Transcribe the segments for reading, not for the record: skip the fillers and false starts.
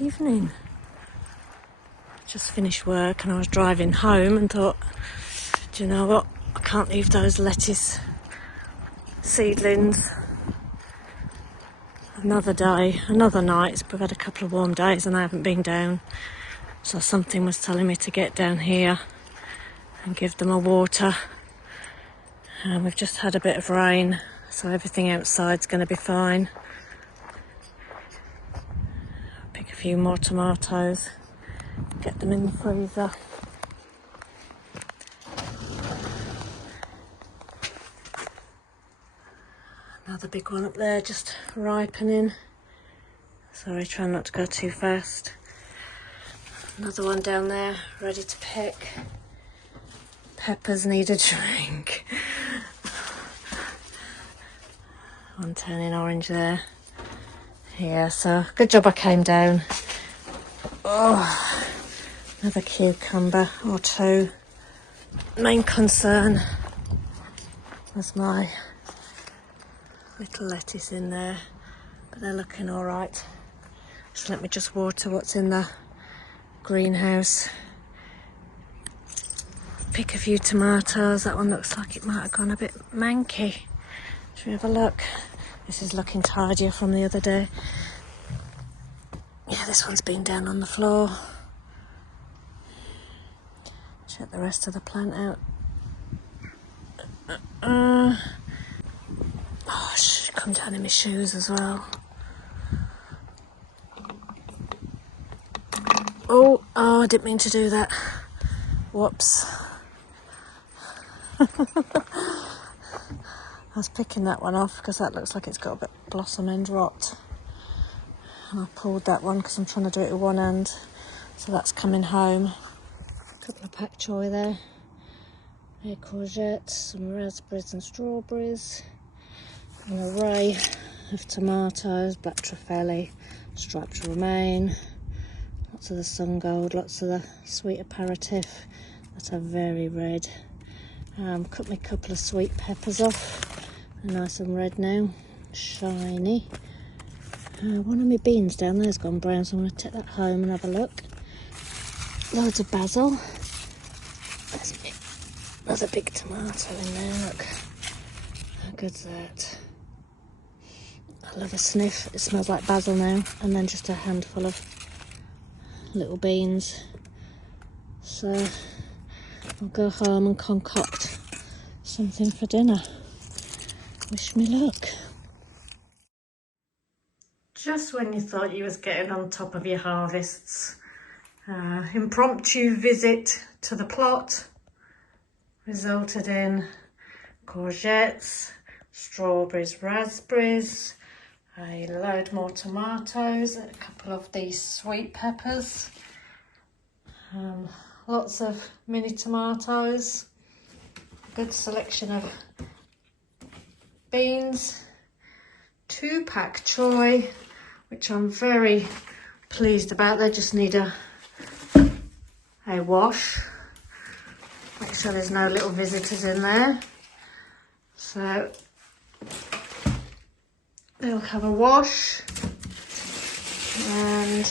evening. Just finished work and I was driving home and thought, do you know what? I can't leave those lettuce seedlings. Another day, another night. We've had a couple of warm days and I haven't been down. So something was telling me to get down here and give them a water. And we've just had a bit of rain, so everything outside's going to be fine. Pick a few more tomatoes, get them in the freezer. Another big one up there, just ripening. Sorry, try not to go too fast. Another one down there, ready to pick. Peppers need a drink. One turning orange there. Yeah, so good job I came down. Oh, another cucumber or two. Main concern was my little lettuce in there, but they're looking all right. So let me just water what's in the greenhouse. Pick a few tomatoes. That one looks like it might have gone a bit manky. Should we have a look? This is looking tidier from the other day. Yeah, this one's been down on the floor. Check the rest of the plant out. Oh, she's come down in my shoes as well. Oh, I didn't mean to do that. Whoops. I was picking that one off because that looks like it's got a bit of blossom end rot. And I pulled that one because I'm trying to do it with one hand. So that's coming home. A couple of pak choy there. Here, courgettes, some raspberries and strawberries. An array of tomatoes, black truffelli, striped romaine. Lots of the sun gold, lots of the sweet aperitif that are very red. Cut me a couple of sweet peppers off. They're nice and red now, shiny. One of my beans down there's gone brown, so I'm going to take that home and have a look. Loads of basil. There's a big tomato in there, look. How good's that? I love a sniff. It smells like basil now. And then just a handful of little beans. So I'll go home and concoct something for dinner. Wish me luck. Just when you thought you was getting on top of your harvests, impromptu visit to the plot resulted in courgettes, strawberries, raspberries, a load more tomatoes, a couple of these sweet peppers, lots of mini tomatoes, good selection of beans, 2 pak choy, which I'm very pleased about. They just need a wash. Make sure there's no little visitors in there. So they'll have a wash and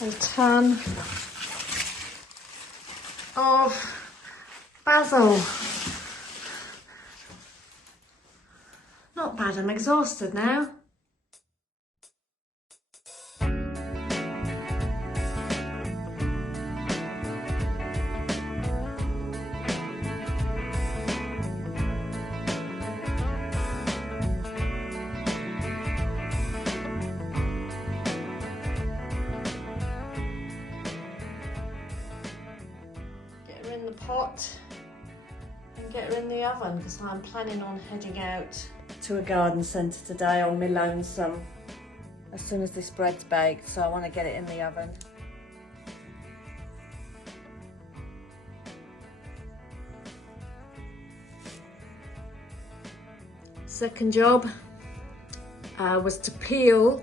a ton of basil. Not bad, I'm exhausted now. Get her in the pot and get her in the oven because I'm planning on heading out to a garden centre today on my lonesome as soon as this bread's baked, so I want to get it in the oven. Second job was to peel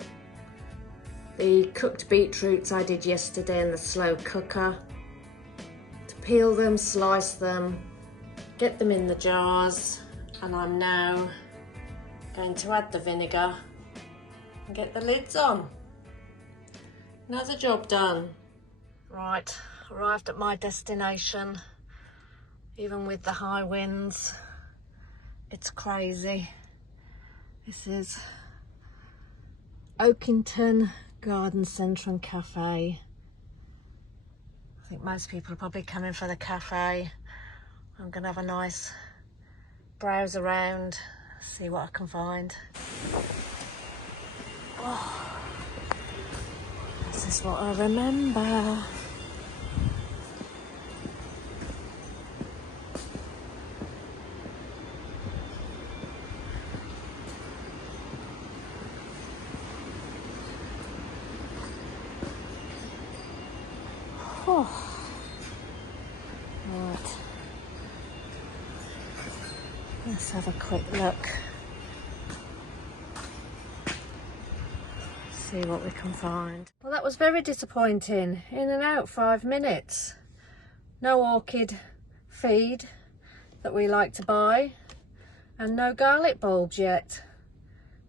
the cooked beetroots I did yesterday in the slow cooker. To peel them, slice them, get them in the jars, and I'm now going to add the vinegar and get the lids on. Another job done. Right, arrived at my destination. Even with the high winds, it's crazy. This is Oakington Garden Centre and Cafe. I think most people are probably coming for the cafe. I'm gonna have a nice browse around, see what I can find. Oh, this is what I remember. Oh. Right. Let's have a quick look. See what we can find. Well, that was very disappointing. In and out 5 minutes. No orchid feed that we like to buy, and no garlic bulbs yet.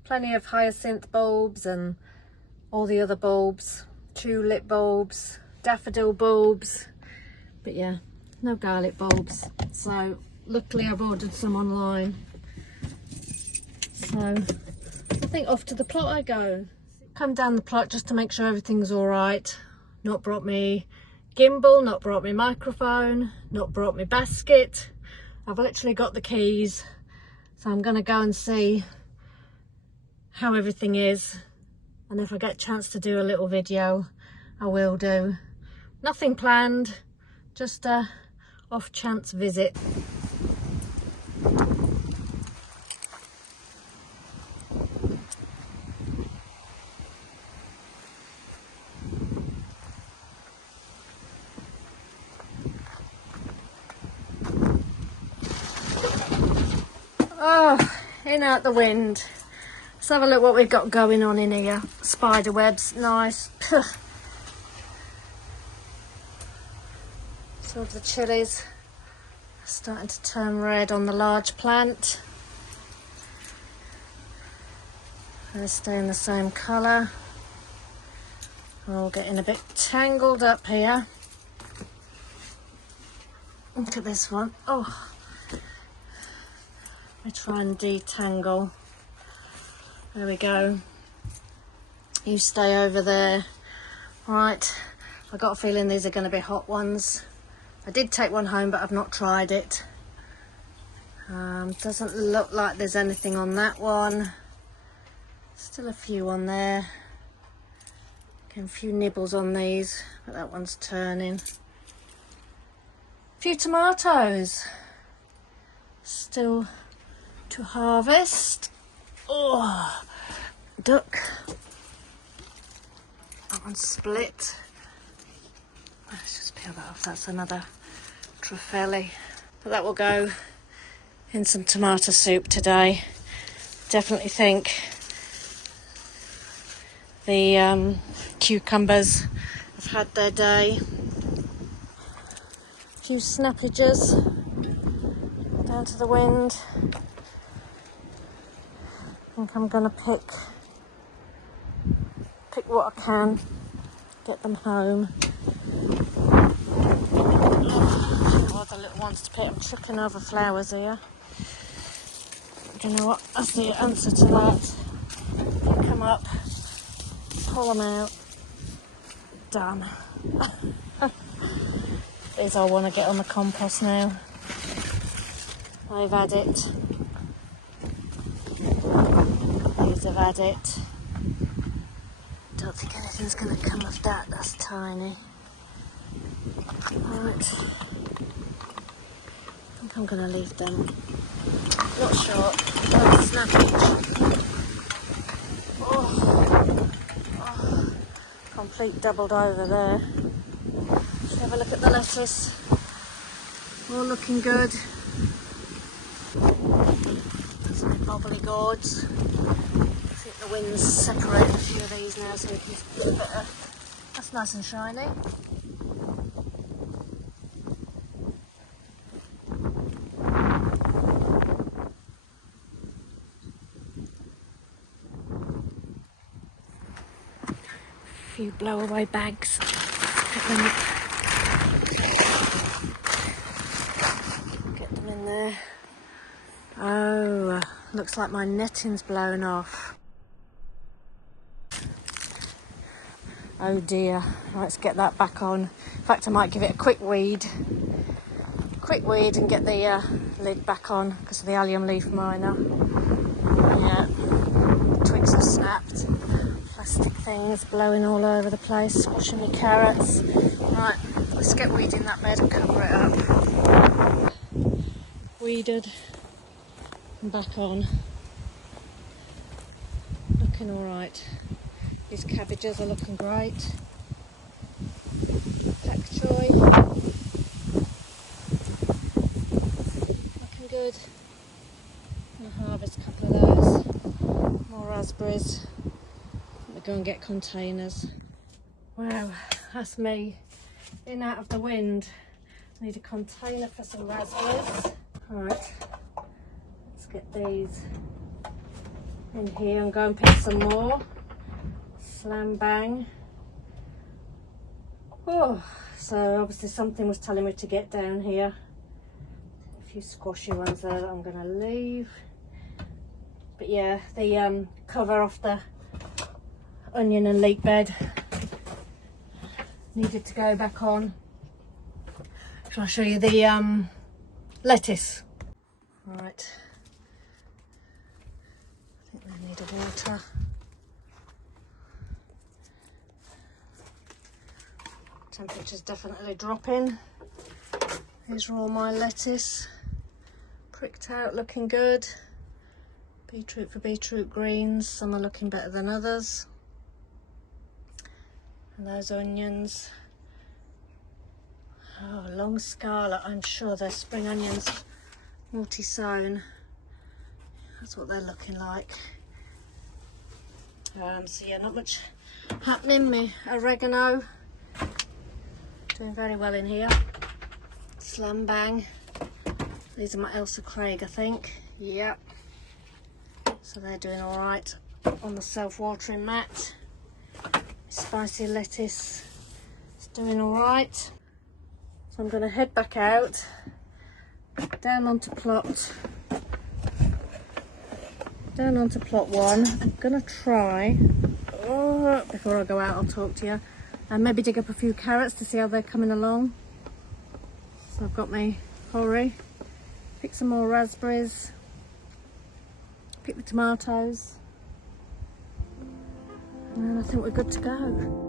Plenty of hyacinth bulbs and all the other bulbs, tulip bulbs, daffodil bulbs, but yeah, no garlic bulbs. So luckily I've ordered some online. So I think off to the plot I go. Come down the plot just to make sure everything's all right. Not brought me gimbal, not brought me microphone, not brought me basket. I've literally got the keys. So I'm gonna go and see how everything is. And if I get a chance to do a little video, I will do. Nothing planned, just a off chance visit. Oh, in out the wind. Let's have a look what we've got going on in here. Spider webs, nice. Some of the chilies are starting to turn red on the large plant. They stay in the same colour. We're all getting a bit tangled up here. Look at this one. Oh, let me try and detangle. There we go. You stay over there. Right, I've got a feeling these are going to be hot ones. I did take one home, but I've not tried it. Doesn't look like there's anything on that one. Still a few on there. Getting a few nibbles on these, but that one's turning. A few tomatoes. Still to harvest. Oh, duck. That one's split. Let's just peel that off. That's another Truffelli. But that will go in some tomato soup today. Definitely think the cucumbers have had their day. A few snappages down to the wind. I think I'm going to pick what I can, get them home. All the little ones to pick. I'm tripping over flowers here. I don't know what, that's the answer to that. Pick them up, pull them out, done. These I want to get on the compost now. They've had it. These have had it. Don't think anything's going to come of that. That's tiny. Right. I think I'm going to leave them. Not sure. Oh, snappage. Oh, complete doubled over there. Let's have a look at the lettuce. All looking good. There's my bobbly gourds. I think the wind's separated a few of these now, so we can get a bit of. That's nice and shiny. few blow away bags. Pick them up. Get them in there. Oh, looks like my netting's blown off. Oh dear, let's get that back on. In fact, I might give it a quick weed and get the lid back on because of the allium leaf miner. Yeah, the twigs are snapped. Plastic things blowing all over the place, squashing my carrots. Right, let's get weeding that bed and cover it up. Weeded and back on. Looking all right. These cabbages are looking great. Pak choy. Looking good. I'm going to harvest a couple of those. More raspberries. I'm going to go and get containers. Wow, that's me in out of the wind. I need a container for some raspberries. Right, let's get these in here and go and pick some more. Slam bang. Oh, so obviously something was telling me to get down here. A few squashy ones there that I'm going to leave. But yeah, the cover off the onion and leek bed needed to go back on. Shall I show you the lettuce? Right. I think they need a water. Temperature's definitely dropping. Here's all my lettuce. Pricked out, looking good. Beetroot for beetroot greens. Some are looking better than others. And those onions. Oh, long scarlet. I'm sure they're spring onions, multi-sown. That's what they're looking like. So yeah, not much happening. Me oregano. Doing very well in here. Slam bang. These are my Elsa Craig, I think. Yep. So they're doing all right on the self-watering mat. Spicy lettuce is doing all right. So I'm going to head back out, down onto plot 1. I'm going to try, before I go out I'll talk to you, and maybe dig up a few carrots to see how they're coming along. So I've got my horry, pick some more raspberries, pick the tomatoes, and I think we're good to go.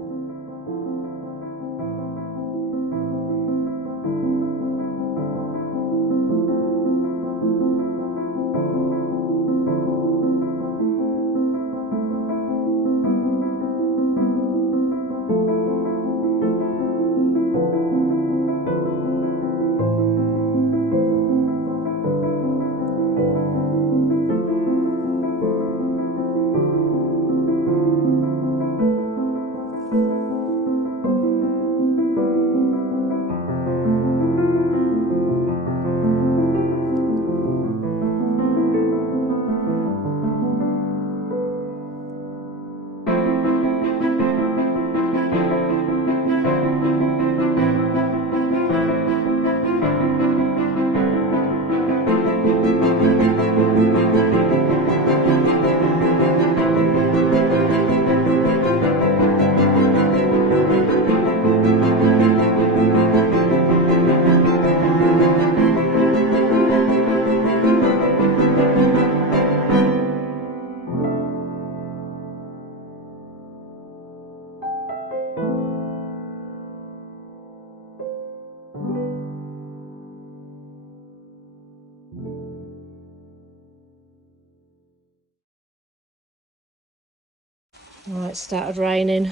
Right, it started raining,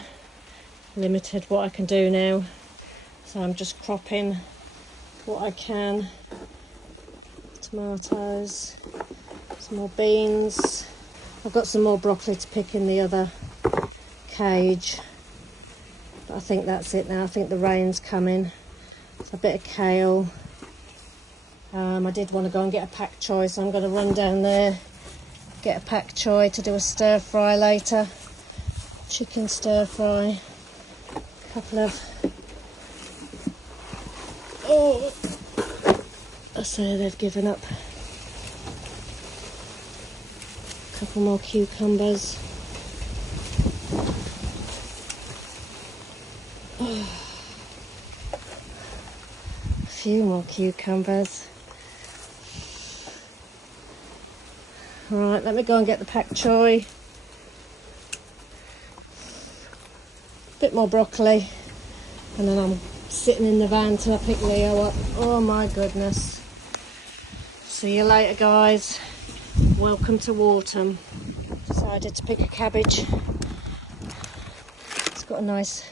limited what I can do now, so I'm just cropping what I can. Tomatoes, some more beans. I've got some more broccoli to pick in the other cage, but I think that's it now. I think the rain's coming. A bit of kale. I did want to go and get a pak choy, so I'm going to run down there, get a pak choy to do a stir fry later. Chicken stir fry. couple of, oh, I say they've given up. A couple more cucumbers. Oh. A few more cucumbers. Right, let me go and get the pak choi. Bit more broccoli, and then I'm sitting in the van till I pick Leo up. Oh my goodness. See you later, guys. Welcome to autumn. Decided to pick a cabbage. It's got a nice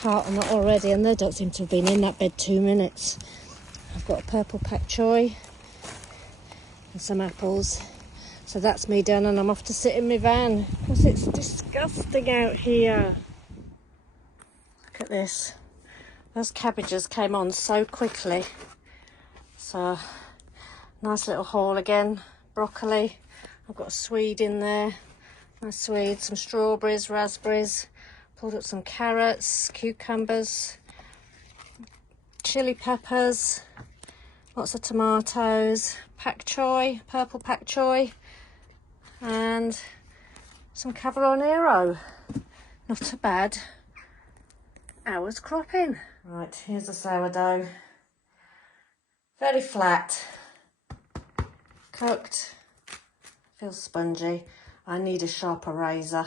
heart on it already, and they don't seem to have been in that bed 2 minutes. I've got a purple pak choi and some apples. So that's me done, and I'm off to sit in my van because it's disgusting out here. Look at this. Those cabbages came on so quickly. So, nice little haul again. Broccoli. I've got a swede in there. Nice swede. Some strawberries, raspberries. Pulled up some carrots, cucumbers, chili peppers. Lots of tomatoes. Pak choi, purple pak choi. And some cavaronero. Not too bad. Hours cropping. Right, here's the sourdough. Very flat. Cooked. Feels spongy. I need a sharper razor.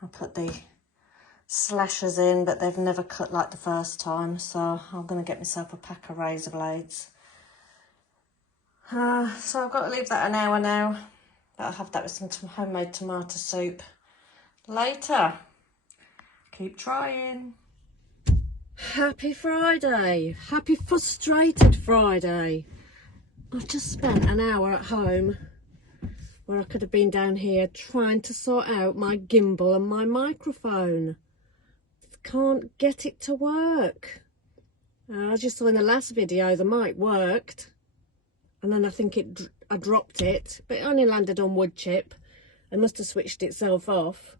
I'll put the slashers in, but they've never cut like the first time, so I'm going to get myself a pack of razor blades. So I've got to leave that an hour now. But I'll have that with some homemade tomato soup later. Keep trying. Happy Friday. Happy frustrated Friday. I've just spent an hour at home where I could have been down here trying to sort out my gimbal and my microphone. Can't get it to work. I just saw in the last video the mic worked, and then I think I dropped it, but it only landed on wood chip and must have switched itself off.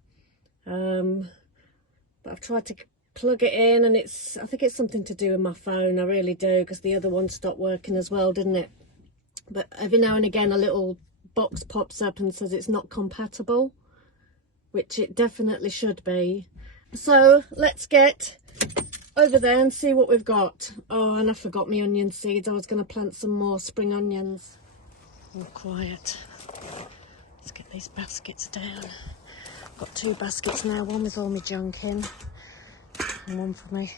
But I've tried to plug it in, and I think it's something to do with my phone. I really do, because the other one stopped working as well, didn't it? But every now and again a little box pops up and says it's not compatible, which it definitely should be. So let's get over there and see what we've got. Oh, and I forgot my onion seeds. I was going to plant some more spring onions. All quiet. Let's get these baskets down. I've got 2 baskets now, one with all my junk in and one for my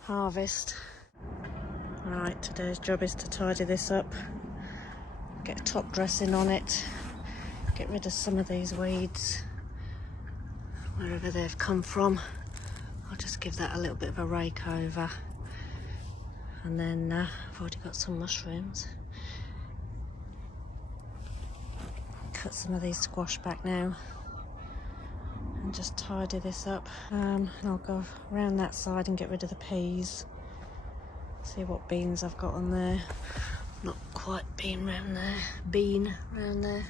harvest. Right, today's job is to tidy this up, get a top dressing on it, get rid of some of these weeds wherever they've come from. I'll just give that a little bit of a rake over, and then I've already got some mushrooms. Cut some of these squash back now and just tidy this up, and I'll go around that side and get rid of the peas. See what beans I've got on there. Not quite bean round there.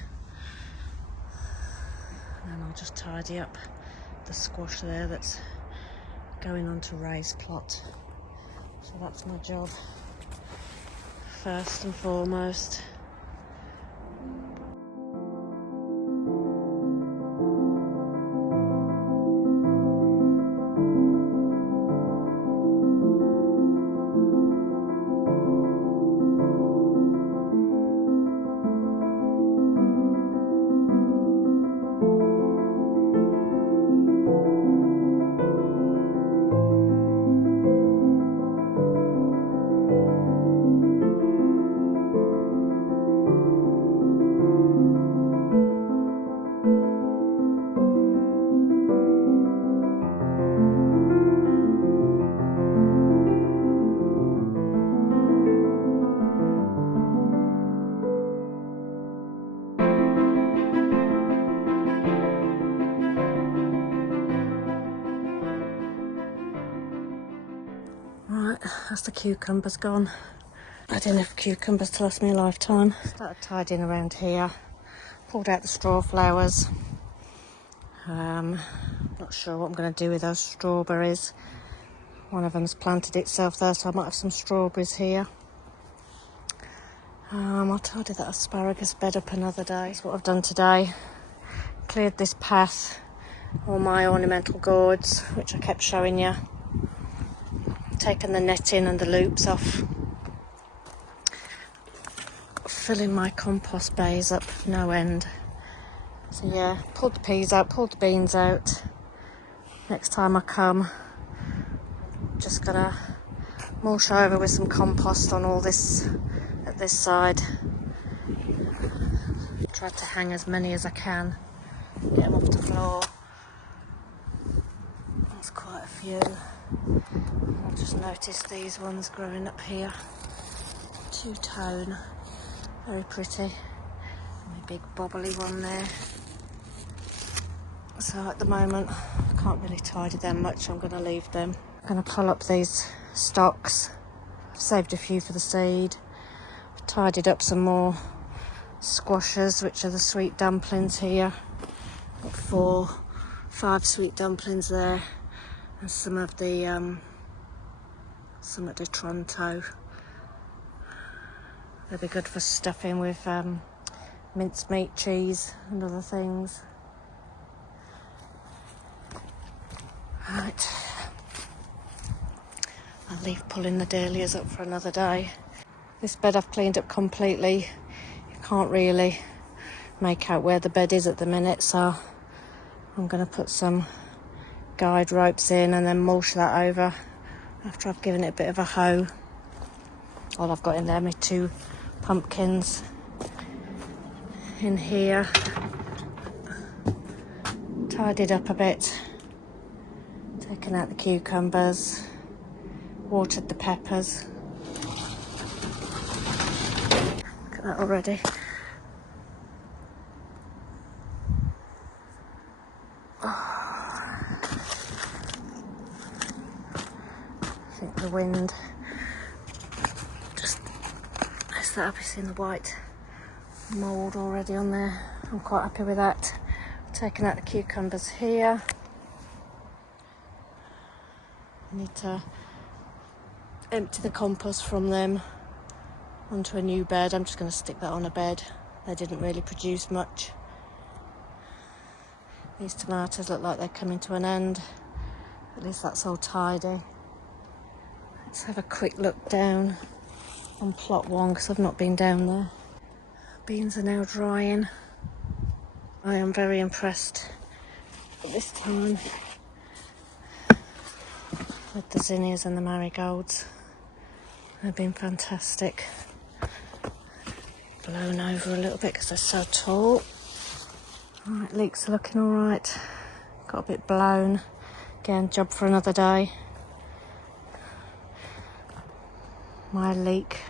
And I'll just tidy up the squash there that's going on to raised plot. So that's my job first and foremost. Right, that's the cucumbers gone. I had enough cucumbers to last me a lifetime. Started tidying around here. Pulled out the straw flowers. But Not sure what I'm going to do with those strawberries. One of them's planted itself there, so I might have some strawberries here. I'll tidy that asparagus bed up another day. That's what I've done today. Cleared this path, all my ornamental gourds, which I kept showing you. Taken the netting and the loops off. Filling my compost bays up, no end. So yeah, pulled the peas out, pulled the beans out. Next time I come, just gonna mulch over with some compost on all this at this side. Try to hang as many as I can, get them off the floor. That's quite a few. I just noticed these ones growing up here. Two-tone, very pretty. And a big bobbly one there. So at the moment, I can't really tidy them much. I'm going to leave them. I'm going to pull up these stalks. I've saved a few for the seed. I've tidied up some more squashes, which are the sweet dumplings here. Got 5 sweet dumplings there, and some of the Toronto. They'll be good for stuffing with minced meat, cheese, and other things. Right, I'll leave pulling the dahlias up for another day. This bed I've cleaned up completely. You can't really make out where the bed is at the minute, so I'm going to put some guide ropes in and then mulch that over after I've given it a bit of a hoe. All I've got in there, my 2 pumpkins in here. Tidied up a bit. Taken out the cucumbers, watered the peppers. Look at that already. I think the wind just messed that up. You've seen the white mould already on there. I'm quite happy with that. Taken out the cucumbers here. I need to empty the compost from them onto a new bed. I'm just going to stick that on a bed. They didn't really produce much. These tomatoes look like they're coming to an end. At least that's all tidy. Let's have a quick look down on plot 1 because I've not been down there. Beans are now drying. I am very impressed at this time with the zinnias and the marigolds. They've been fantastic. Blown over a little bit because they're so tall. Right, leeks are looking alright. Got a bit blown. Again, job for another day. My leek,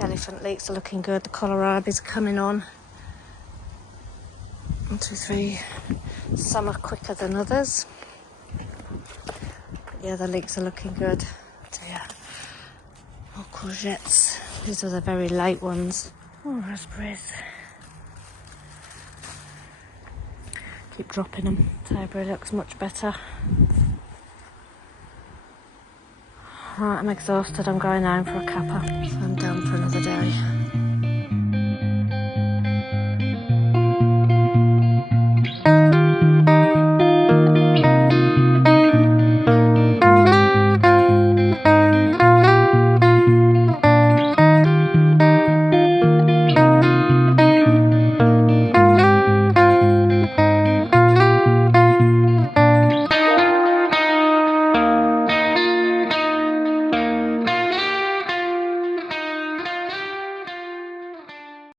elephant leeks are looking good. The kohlrabi's coming on. 1, 2, 3. Some are quicker than others. Yeah, the leeks are looking good. So yeah, more courgettes. These are the very late ones. Oh, raspberries. Keep dropping them. Toberry looks much better. Right, I'm exhausted. I'm going home for a cuppa. So I'm done for another day.